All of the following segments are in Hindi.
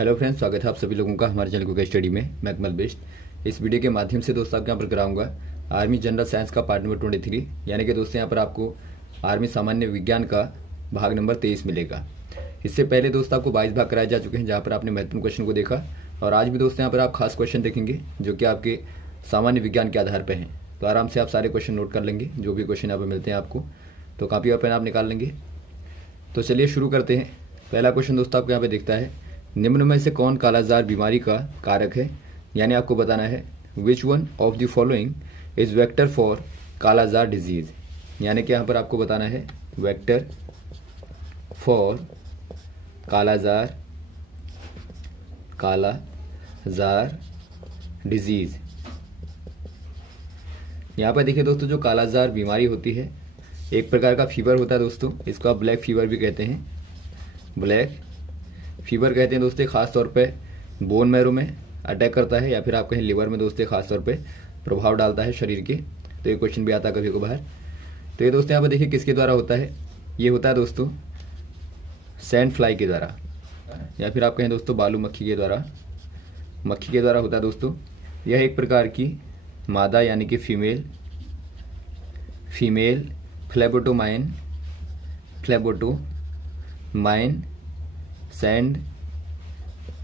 हेलो फ्रेंड्स, स्वागत है आप सभी लोगों का हमारे चैनल कुक स्टडी में। मैं अकमल बेस्ट। इस वीडियो के माध्यम से दोस्तों आपके यहाँ पर कराऊंगा आर्मी जनरल साइंस का पार्ट नंबर 23, यानी कि दोस्तों यहाँ पर आपको आर्मी सामान्य विज्ञान का भाग नंबर 23 मिलेगा। इससे पहले दोस्तों आपको 22 भाग कराए जा चुके हैं, जहाँ पर आपने महत्वपूर्ण क्वेश्चन को देखा, और आज भी दोस्तों यहाँ पर आप खास क्वेश्चन देखेंगे जो कि आपके सामान्य विज्ञान के आधार पर हैं। तो आराम से आप सारे क्वेश्चन नोट कर लेंगे, जो भी क्वेश्चन यहाँ पर मिलते हैं आपको, तो कॉपी और पेन आप निकाल लेंगे। तो चलिए शुरू करते हैं। पहला क्वेश्चन दोस्तों आपको यहाँ पे दिखता है, निम्न में से कौन कालाजार बीमारी का कारक है। यानी आपको बताना है which one of the following is vector for kala-azar disease. यानी कि यहाँ पर आपको बताना है वेक्टर फॉर कालाजार डिजीज। यहाँ पर देखिए दोस्तों, जो कालाजार बीमारी होती है एक प्रकार का फीवर होता है दोस्तों, इसको आप ब्लैक फीवर भी कहते हैं। ब्लैक फीवर कहते हैं दोस्तों, खास तौर पे बोन मैरो में अटैक करता है, या फिर आप कहें लिवर में दोस्तों खास तौर पे प्रभाव डालता है शरीर के। तो ये क्वेश्चन भी आता है कभी कभार। तो ये दोस्तों यहाँ पर देखिए किसके द्वारा होता है, ये होता है दोस्तों सैंड फ्लाई के द्वारा, या फिर आप कहें दोस्तों बालू मक्खी के द्वारा। मक्खी के द्वारा होता है दोस्तों। यह एक प्रकार की मादा यानी कि फीमेल फ्लेबोटोमाइन सैंड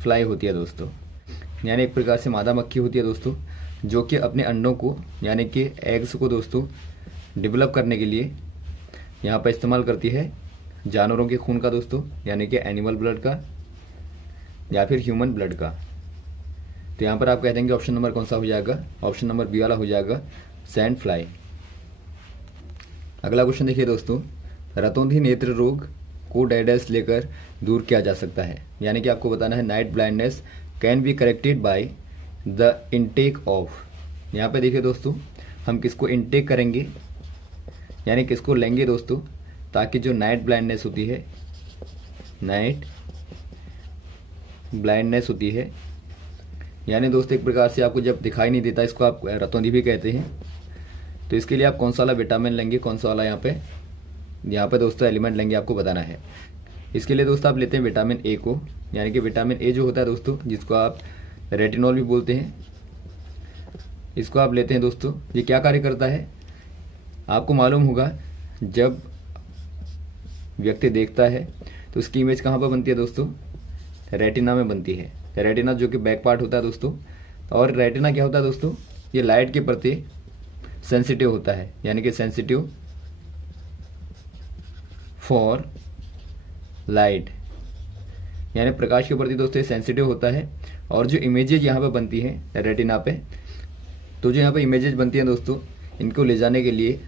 फ्लाई होती है दोस्तों। यानी एक प्रकार से मादा मक्खी होती है दोस्तों, जो कि अपने अंडों को यानी कि एग्स को दोस्तों डेवलप करने के लिए यहाँ पर इस्तेमाल करती है जानवरों के खून का दोस्तों, यानी कि एनिमल ब्लड का या फिर ह्यूमन ब्लड का। तो यहाँ पर आप कह देंगे ऑप्शन नंबर कौन सा हो जाएगा, ऑप्शन नंबर बी वाला हो जाएगा सैंड फ्लाई। अगला क्वेश्चन देखिए दोस्तों, रतौंधी नेत्र रोग को डैश लेकर दूर किया जा सकता है। यानी कि आपको बताना है night blindness can be corrected by the intake of. यहाँ पे देखिए दोस्तों, हम किसको इनटेक करेंगे यानी किसको लेंगे दोस्तों, ताकि जो नाइट ब्लाइंडनेस होती है यानी दोस्तों एक प्रकार से आपको जब दिखाई नहीं देता, इसको आप रतौंधी भी कहते हैं। तो इसके लिए आप कौन सा वाला विटामिन लेंगे, कौन सा वाला यहाँ पे दोस्तों एलिमेंट लेंगे, आपको बताना है। इसके लिए दोस्तों आप लेते हैं विटामिन ए को, यानी कि विटामिन ए जो होता है दोस्तों, जिसको आप रेटिनॉल भी बोलते हैं, इसको आप लेते हैं दोस्तों। ये क्या कार्य करता है आपको मालूम होगा, जब व्यक्ति देखता है तो उसकी इमेज कहाँ पर बनती है दोस्तों, रेटिना में बनती है। रेटिना जो कि बैक पार्ट होता है दोस्तों, और रेटिना क्या होता है दोस्तों, ये लाइट के प्रति सेंसिटिव होता है, यानी कि सेंसिटिव फॉर लाइट, यानी प्रकाश के प्रति दोस्तों सेंसिटिव होता है। और जो इमेजेज यहाँ पे बनती हैं रेटिना पे, तो जो यहाँ पे इमेजेज बनती हैं दोस्तों, इनको ले जाने के लिए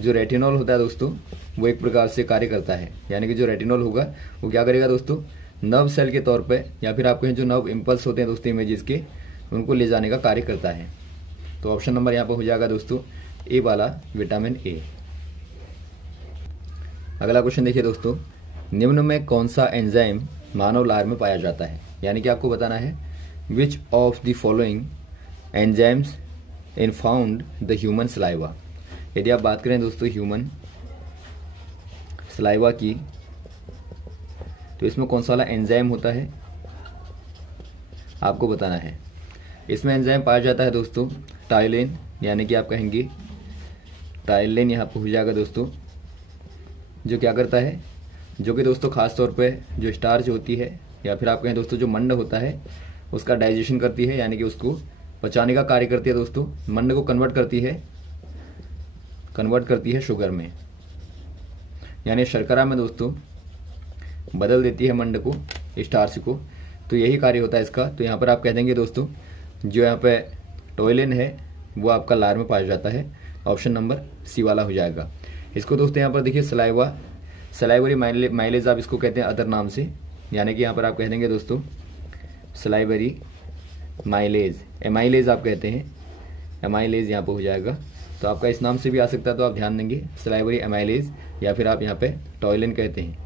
जो रेटिनॉल होता है दोस्तों, वो एक प्रकार से कार्य करता है। यानी कि जो रेटिनॉल होगा वो क्या करेगा दोस्तों, नर्व सेल के तौर पे, या फिर आपको जो नर्व इम्पल्स होते हैं दोस्तों इमेजेस के, उनको ले जाने का कार्य करता है। तो ऑप्शन नंबर यहाँ पर हो जाएगा दोस्तों ए वाला विटामिन ए। अगला क्वेश्चन देखिए दोस्तों, निम्न में कौन सा एंजाइम मानव लार में पाया जाता है। यानी कि आपको बताना है which of the following enzymes in found the human saliva. यदि आप बात करें दोस्तों ह्यूमन सलाइवा की, तो इसमें कौन सा वाला एंजाइम होता है आपको बताना है। इसमें एंजाइम पाया जाता है दोस्तों टाइलिन, यानी कि आप कहेंगे टाइलिन यहाँ पर हो जाएगा दोस्तों, जो क्या करता है, जो कि दोस्तों खास तौर पे जो स्टार्च होती है, या फिर आप कहें दोस्तों जो मंड होता है, उसका डाइजेशन करती है, यानी कि उसको पचाने का कार्य करती है दोस्तों। मंड को कन्वर्ट करती है शुगर में, यानी शर्करा में दोस्तों बदल देती है मंड को, स्टार्च को। तो यही कार्य होता है इसका। तो यहाँ पर आप कह देंगे दोस्तों जो यहाँ पे टॉयलिन है वो आपका लार में पाया जाता है। ऑप्शन नंबर सी वाला हो जाएगा। इसको दोस्तों यहाँ पर देखिए सलाइवरी माइलेज आप इसको कहते हैं अदर नाम से, यानी कि यहाँ पर आप कह देंगे दोस्तों सलाइवरी माइलेज, एमाइलेज आप कहते हैं, एमाइलेज यहाँ पर हो जाएगा। तो आपका इस नाम से भी आ सकता है, तो आप ध्यान देंगे सलाइवरी एमाइलेज, या फिर आप यहाँ पे टॉयलिन कहते हैं।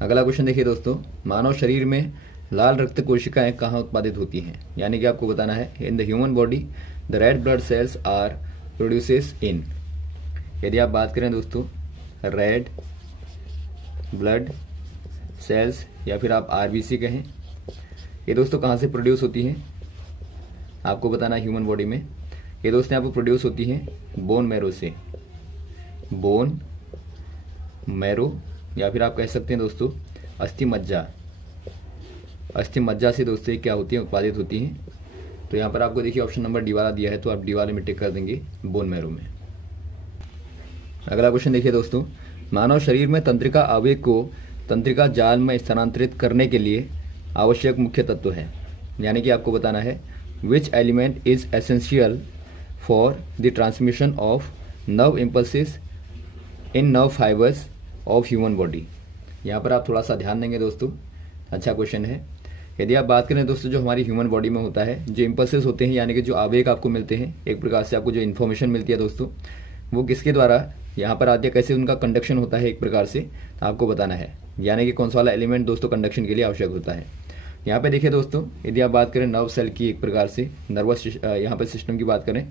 अगला क्वेश्चन देखिए दोस्तों, मानव शरीर में लाल रक्त कोशिकाएं कहाँ उत्पादित होती हैं। यानी कि आपको बताना है in the human body the red blood cells are produces in. यदि आप बात करें दोस्तों रेड ब्लड सेल्स या फिर आप आरबीसी कहें, ये दोस्तों कहाँ से प्रोड्यूस होती हैं आपको बताना है ह्यूमन बॉडी में। ये दोस्तों यहाँ पर प्रोड्यूस होती हैं बोन मैरो से, बोन मैरो या फिर आप कह सकते हैं दोस्तों अस्थि मज्जा, अस्थि मज्जा से दोस्तों क्या होती है, उत्पादित होती हैं। तो यहाँ पर आपको देखिए ऑप्शन नंबर डी वाला दिया है, तो आप डी वाले में टिक कर देंगे बोन मैरो में। अगला क्वेश्चन देखिए दोस्तों, मानव शरीर में तंत्रिका आवेग को तंत्रिका जाल में स्थानांतरित करने के लिए आवश्यक मुख्य तत्व है। यानी कि आपको बताना है which element is essential for the transmission of nerve impulses in nerve fibres of human body. यहाँ पर आप थोड़ा सा ध्यान देंगे दोस्तों, अच्छा क्वेश्चन है। यदि आप बात करें दोस्तों जो हमारी ह्यूमन बॉडी में होता है, जो इम्पल्सेस होते हैं यानी कि जो आवेग आपको मिलते हैं, एक प्रकार से आपको जो इन्फॉर्मेशन मिलती है दोस्तों, वो किसके द्वारा यहाँ पर आती है, कैसे उनका कंडक्शन होता है एक प्रकार से आपको बताना है। यानी कि कौन सा वाला एलिमेंट दोस्तों कंडक्शन के लिए आवश्यक होता है। यहाँ पे देखिए दोस्तों, यदि आप बात करें नर्व सेल की, एक प्रकार से नर्वस यहाँ पे सिस्टम की बात करें,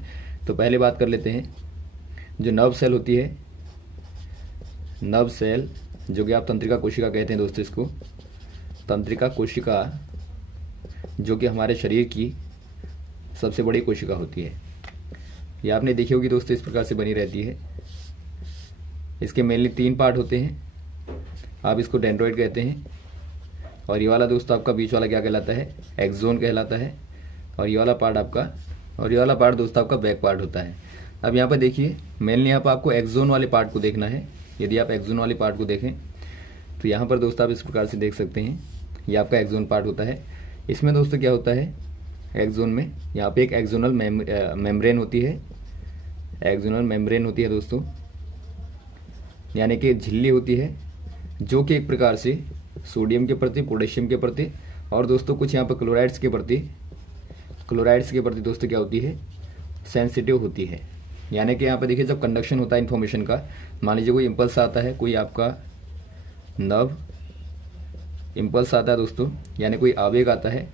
तो पहले बात कर लेते हैं जो नर्व सेल होती है, नर्व सेल जो कि आप तंत्रिका कोशिका कहते हैं दोस्तों, इसको तंत्रिका कोशिका जो कि हमारे शरीर की सबसे बड़ी कोशिका होती है। ये आपने देखी होगी दोस्तों, इस प्रकार से बनी रहती है। इसके मेनली 3 पार्ट होते हैं, आप इसको डेंड्रोइड कहते हैं। और ये वाला दोस्तों आपका बीच वाला क्या कहलाता है, एक्सोन कहलाता है। और ये वाला पार्ट आपका, और ये वाला पार्ट दोस्तों आपका बैक पार्ट होता है। अब यहाँ पर देखिए मेनली यहाँ पर आपको एक्सोन वाले पार्ट को देखना है। यदि आप एक्सोन वाले पार्ट को देखें तो यहाँ पर दोस्तों आप इस प्रकार से देख सकते हैं, ये आपका एक्सोन पार्ट होता है। इसमें दोस्तों क्या होता है, एक्सोन में यहाँ पे एक एक्सोनल मेम्ब्रेन होती है, एक्सोनल मेम्ब्रेन होती है दोस्तों, यानी कि झिल्ली होती है, जो कि एक प्रकार से सोडियम के प्रति, पोटेशियम के प्रति और दोस्तों कुछ यहाँ पर क्लोराइड्स के प्रति दोस्तों क्या होती है, सेंसिटिव होती है। यानी कि यहाँ पर देखिए जब कंडक्शन होता है इन्फॉर्मेशन का, मान लीजिए कोई इम्पल्स आता है, कोई आपका नर्व इम्पल्स आता है दोस्तों, यानी कोई आवेग आता है,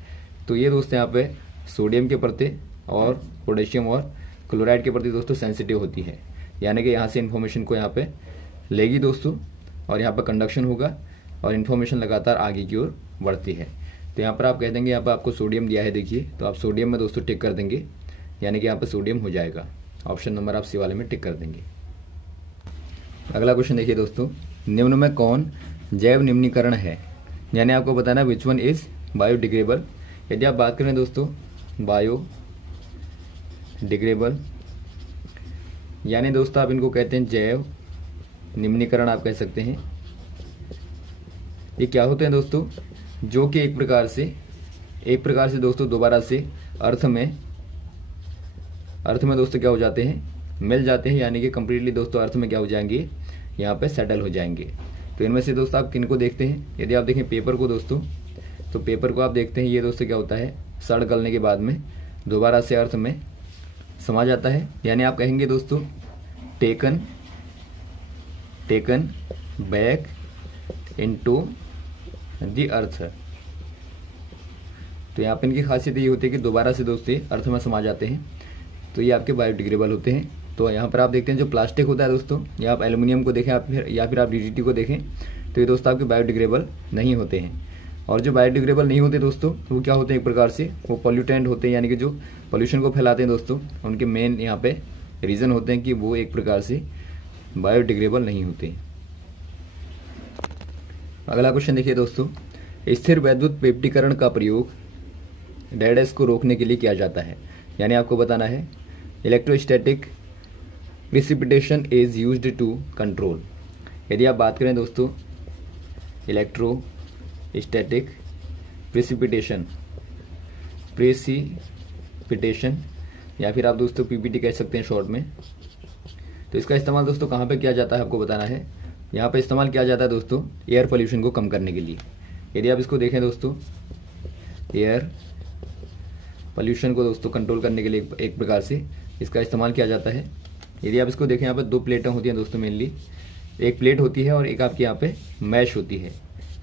तो ये दोस्तों यहाँ पे सोडियम के प्रति और पोटेशियम और क्लोराइड के प्रति दोस्तों सेंसिटिव होती है। यानी कि यहाँ से इन्फॉर्मेशन को यहाँ पे लेगी दोस्तों, और यहाँ पर कंडक्शन होगा और इन्फॉर्मेशन लगातार आगे की ओर बढ़ती है। तो यहाँ पर आप कह देंगे, यहाँ पर आपको सोडियम दिया है देखिए, तो आप सोडियम में दोस्तों टिक कर देंगे, यानी कि यहाँ पर सोडियम हो जाएगा। ऑप्शन नंबर आप सी वाले में टिक कर देंगे। अगला क्वेश्चन देखिए दोस्तों, निम्न में कौन जैव निम्नीकरण है। यानी आपको बताना है विच वन इज बायोडिग्रेडेबल। यदि आप बात करें दोस्तों बायोडिग्रेडेबल, यानी दोस्तों आप इनको कहते हैं जैव निम्नीकरण आप कह सकते हैं। ये क्या होते हैं दोस्तों, जो कि एक प्रकार से दोस्तों दोबारा से अर्थ में दोस्तों क्या हो जाते हैं, मिल जाते हैं, यानी कि कंप्लीटली दोस्तों अर्थ में क्या हो जाएंगे, यहाँ पे सेटल हो जाएंगे। तो इनमें से दोस्तों आप किनको देखते हैं, यदि आप देखें पेपर को दोस्तों, तो पेपर को आप देखते हैं, ये दोस्तों क्या होता है, सड़ गलने के बाद में दोबारा से अर्थ में समा जाता है। यानी आप कहेंगे दोस्तों taken back into the earth. तो यहाँ पे इनकी खासियत ये होती है कि दोबारा से दोस्तों अर्थ में समा जाते हैं, तो ये आपके बायोडिग्रेडेबल होते हैं। तो यहाँ पर आप देखते हैं जो प्लास्टिक होता है दोस्तों, या आप एल्युमिनियम को देखें या फिर आप डीडीटी को देखें, तो ये दोस्तों आपके बायोडिग्रेडेबल नहीं होते हैं। और जो बायोडिग्रेडेबल नहीं होते दोस्तों, वो क्या होते हैं, एक प्रकार से वो पॉल्यूटेंट होते हैं, यानी कि जो पॉल्यूशन को फैलाते हैं दोस्तों, उनके मेन यहाँ पे रीज़न होते हैं कि वो एक प्रकार से बायोडिग्रेडेबल नहीं होते। अगला क्वेश्चन देखिए दोस्तों, स्थिर वैद्युत पेप्टीकरण का प्रयोग डैडेस को रोकने के लिए किया जाता है। यानी आपको बताना है electrostatic precipitation is used to control. यदि आप बात करें दोस्तों इलेक्ट्रोस्टैटिक प्रिसिपिटेशन या फिर आप दोस्तों पीपीटी कह सकते हैं शॉर्ट में, तो इसका इस्तेमाल दोस्तों कहाँ पे किया जाता है आपको बताना है। यहाँ पे इस्तेमाल किया जाता है दोस्तों एयर पोल्यूशन को कम करने के लिए। यदि आप इसको देखें दोस्तों, एयर पोल्यूशन को दोस्तों कंट्रोल करने के लिए एक प्रकार से इसका इस्तेमाल किया जाता है। यदि आप इसको देखें, यहाँ पर 2 प्लेटें होती हैं दोस्तों मेनली, एक प्लेट होती है और एक आपके यहाँ पे मैश होती है।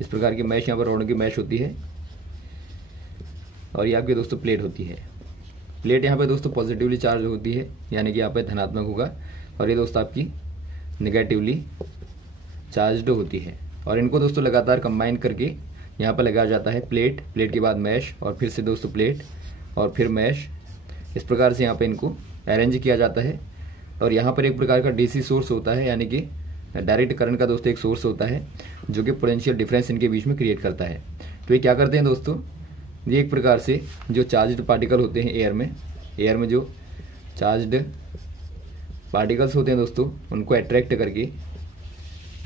इस प्रकार की मैश, यहाँ पर रोड की मैश होती है और ये आपकी दोस्तों प्लेट होती है। प्लेट यहाँ पे दोस्तों पॉजिटिवली चार्ज होती है, यानी कि यहाँ पे धनात्मक होगा, और ये दोस्तों आपकी निगेटिवली चार्ज्ड होती है। और इनको दोस्तों लगातार कंबाइन करके यहाँ पर लगाया जाता है प्लेट, प्लेट के बाद मैश और फिर से दोस्तों प्लेट और फिर मैश। इस प्रकार से यहाँ पे इनको अरेंज किया जाता है। और यहाँ पर एक प्रकार का डीसी सोर्स होता है, यानी कि डायरेक्ट करंट का दोस्तों एक सोर्स होता है जो कि पोटेंशियल डिफरेंस इनके बीच में क्रिएट करता है। तो ये क्या करते हैं दोस्तों, ये एक प्रकार से जो चार्ज्ड पार्टिकल होते हैं एयर में जो चार्ज्ड पार्टिकल्स होते हैं दोस्तों, उनको अट्रैक्ट करके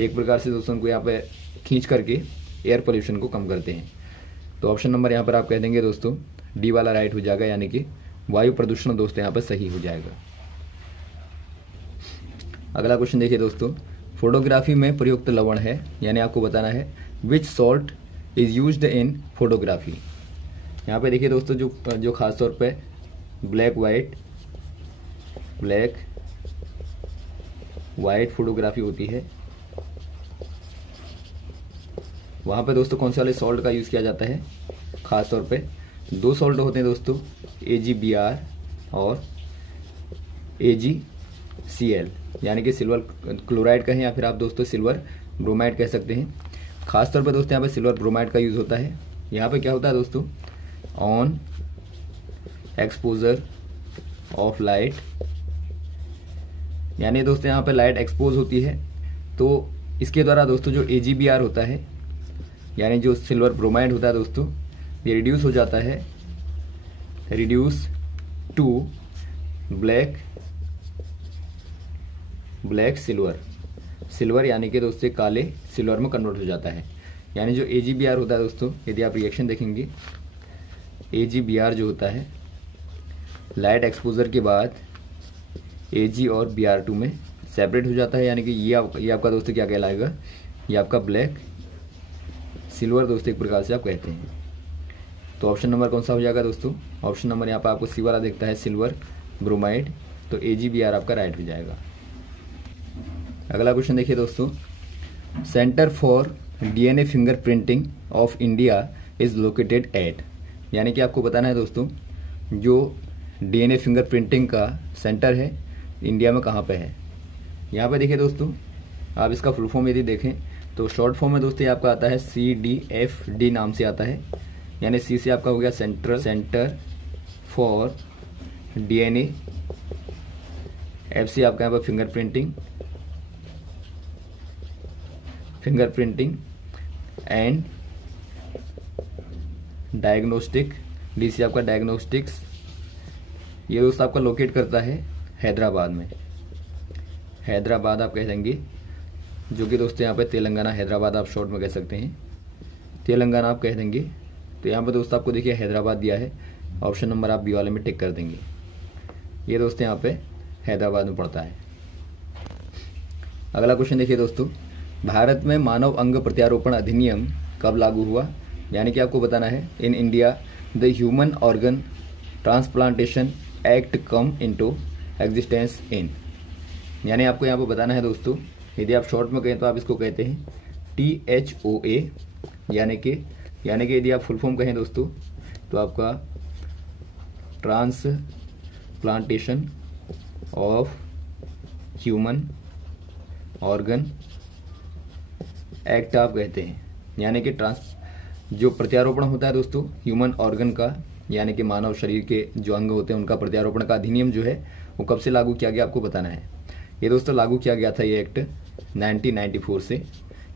एक प्रकार से दोस्तों उनको यहाँ पे खींच करके एयर पोल्यूशन को कम करते हैं। तो ऑप्शन नंबर यहाँ पर आप कह देंगे दोस्तों डी वाला राइट हो जाएगा, यानी कि वायु प्रदूषण दोस्तों यहाँ पर सही हो जाएगा। अगला क्वेश्चन देखिए दोस्तों, फोटोग्राफी में प्रयुक्त लवण है, यानी आपको बताना है which salt is used in photography. यहाँ पे देखिए दोस्तों जो खास तौर पे ब्लैक वाइट फोटोग्राफी होती है, वहाँ पे दोस्तों कौन से वाले सॉल्ट का यूज़ किया जाता है। खास तौर पे 2 सॉल्ट होते हैं दोस्तों, AgBr और AgCl, यानी कि सिल्वर क्लोराइड कहें या फिर आप दोस्तों सिल्वर ब्रोमाइड कह सकते हैं। खास तौर पे दोस्तों यहाँ पे सिल्वर ब्रोमाइड का यूज़ होता है। यहाँ पे क्या होता है दोस्तों, ऑन एक्सपोजर ऑफ लाइट, यानी दोस्तों यहाँ पे लाइट एक्सपोज होती है तो इसके द्वारा दोस्तों जो AgBr होता है, यानी जो सिल्वर ब्रोमाइड होता है दोस्तों, ये रिड्यूस हो जाता है, रिड्यूस टू ब्लैक सिल्वर, यानी कि दोस्तों काले सिल्वर में कन्वर्ट हो जाता है। यानी जो AgBr होता है दोस्तों, यदि आप रिएक्शन देखेंगे, AgBr जो होता है लाइट एक्सपोजर के बाद Ag और Br2 में सेपरेट हो जाता है, यानी कि ये आपका दोस्तों क्या कहलाएगा, ये आपका ब्लैक सिल्वर दोस्तों एक प्रकार से आप कहते हैं। तो ऑप्शन नंबर कौन सा हो जाएगा दोस्तों, ऑप्शन नंबर यहाँ पर आपको सी वाला दिखता है सिल्वर ब्रोमाइड, तो AgBr आपका राइट हो जाएगा। अगला क्वेश्चन देखिए दोस्तों, centre for DNA fingerprinting of India is located at, यानी कि आपको बताना है दोस्तों जो DNA फिंगरप्रिंटिंग का सेंटर है इंडिया में कहाँ पे है। यहाँ पे देखिए दोस्तों, आप इसका फुल फॉर्म यदि देखें तो शॉर्ट फॉर्म में दोस्तों आपका आता है CDFD नाम से आता है, यानी C से आपका हो गया सेंटर फॉर DNA, F से आपका यहाँ पर फिंगरप्रिंटिंग एंड डायग्नोस्टिक, D से आपका डायग्नोस्टिक्स। ये दोस्तों आपका लोकेट करता है हैदराबाद में, हैदराबाद आप कह देंगे, जो कि दोस्तों यहाँ पे तेलंगाना, हैदराबाद आप शॉर्ट में कह सकते हैं, तेलंगाना आप कह देंगे। तो यहाँ पे दोस्तों आपको देखिए हैदराबाद दिया है, ऑप्शन नंबर आप बी वाले में टिक कर देंगे। ये दोस्तों यहाँ पे हैदराबाद में पड़ता है। अगला क्वेश्चन देखिए दोस्तों, भारत में मानव अंग प्रत्यारोपण अधिनियम कब लागू हुआ, यानी कि आपको बताना है in India the human organ transplantation act come into existence in, यानी आपको यहाँ पर बताना है दोस्तों, यदि आप शॉर्ट में कहें तो आप इसको कहते हैं THOA, यानी कि यदि आप फुल फॉर्म कहें दोस्तों तो आपका transplantation of human organ act आप कहते हैं, यानी कि जो प्रत्यारोपण होता है दोस्तों ह्यूमन ऑर्गन का, यानी कि मानव शरीर के जो अंग होते हैं उनका प्रत्यारोपण का अधिनियम जो है वो कब से लागू किया गया आपको बताना है। ये दोस्तों लागू किया गया था ये एक्ट 1994 से,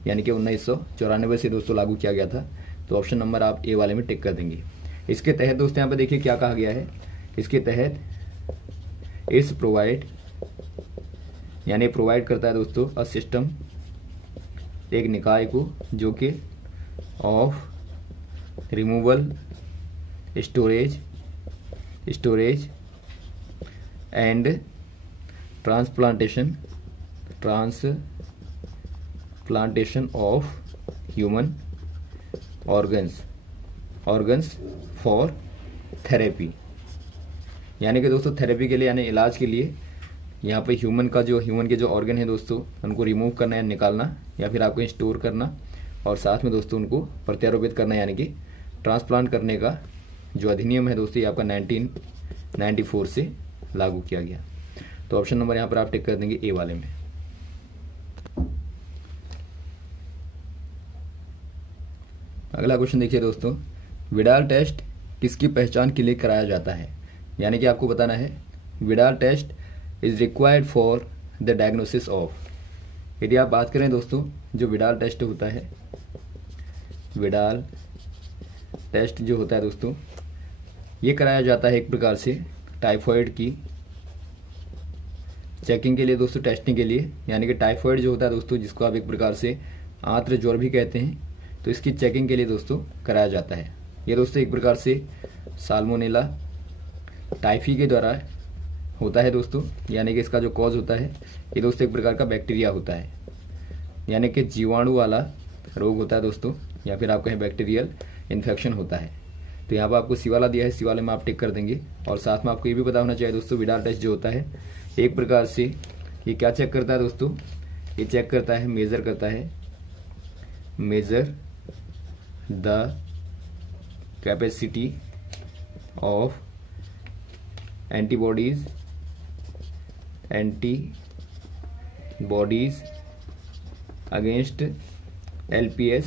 यानी कि 1994 से दोस्तों लागू किया गया था। तो ऑप्शन नंबर आप ए वाले में टिक कर देंगे। इसके तहत दोस्तों यहाँ पे देखिए क्या कहा गया है, इसके तहत इस प्रोवाइड, यानी प्रोवाइड करता है दोस्तों अ सिस्टम, एक निकाय को जो कि of removal, storage and transplantation of human organs for therapy, यानी कि दोस्तों थेरेपी के लिए, यानी इलाज के लिए यहाँ पे ह्यूमन के जो ऑर्गन है दोस्तों उनको रिमूव करना या निकालना, या फिर आपको स्टोर करना, और साथ में दोस्तों उनको प्रत्यारोपित करना, यानी कि ट्रांसप्लांट करने का जो अधिनियम है दोस्तों ये आपका 1994 से लागू किया गया। तो ऑप्शन नंबर यहाँ पर आप टिक कर देंगे ए वाले में। अगला क्वेश्चन देखिए दोस्तों, विडाल टेस्ट किसकी पहचान के लिए कराया जाता है? यानी कि आपको बताना है Widal test is required for the diagnosis of. यदि आप बात करें दोस्तों, जो विडाल टेस्ट होता है, विडाल टेस्ट जो होता है दोस्तों, ये कराया जाता है एक प्रकार से टाइफॉइड की चेकिंग के लिए दोस्तों, टेस्टिंग के लिए। यानी कि टाइफॉइड जो होता है दोस्तों, जिसको आप एक प्रकार से आंत्र ज्वर भी कहते हैं, तो इसकी चेकिंग के लिए दोस्तों कराया जाता है। ये दोस्तों एक प्रकार से साल्मोनेला टाइफी के द्वारा होता है दोस्तों। यानी कि इसका जो कॉज होता है ये दोस्तों एक प्रकार का बैक्टीरिया होता है, यानी कि जीवाणु वाला रोग होता है दोस्तों, या फिर आप कहें बैक्टीरियल इन्फेक्शन होता है। तो यहाँ पर आपको सी वाला दिया है, सी वाले में आप टिक कर देंगे। और साथ में आपको ये भी पता होना चाहिए दोस्तों, विडाल टेस्ट जो होता है एक प्रकार से ये क्या चेक करता है दोस्तों, ये चेक करता है, मेजर करता है, measure the capacity of antibodies against LPS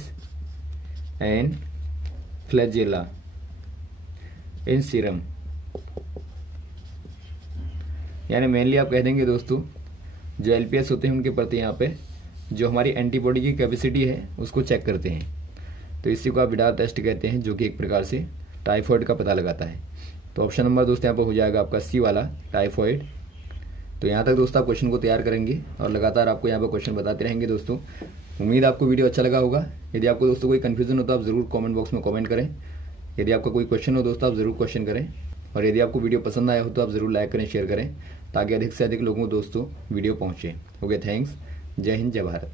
and flagella in serum. यानी मेनली आप कह देंगे दोस्तों, जो LPS होते हैं उनके प्रति यहाँ पे जो हमारी एंटीबॉडी की कैपेसिटी है उसको चेक करते हैं। तो इसी को आप विडाल टेस्ट कहते हैं, जो कि एक प्रकार से टाइफॉइड का पता लगाता है। तो ऑप्शन नंबर दोस्तों यहाँ पर हो जाएगा आपका सी वाला, टाइफॉइड। तो यहाँ तक दोस्तों आप क्वेश्चन को तैयार करेंगे और लगातार आपको यहाँ पर क्वेश्चन बताते रहेंगे दोस्तों। उम्मीद आपको वीडियो अच्छा लगा होगा। यदि आपको दोस्तों कोई कंफ्यूजन हो तो आप जरूर कमेंट बॉक्स में कमेंट करें। यदि आपका कोई क्वेश्चन हो दोस्तों, आप जरूर क्वेश्चन करें। और यदि आपको वीडियो पसंद आया हो तो आप जरूर लाइक करें, शेयर करें, ताकि अधिक से अधिक लोगों को दोस्तों वीडियो पहुंचे। Okay, thanks. जय हिंद, जय भारत।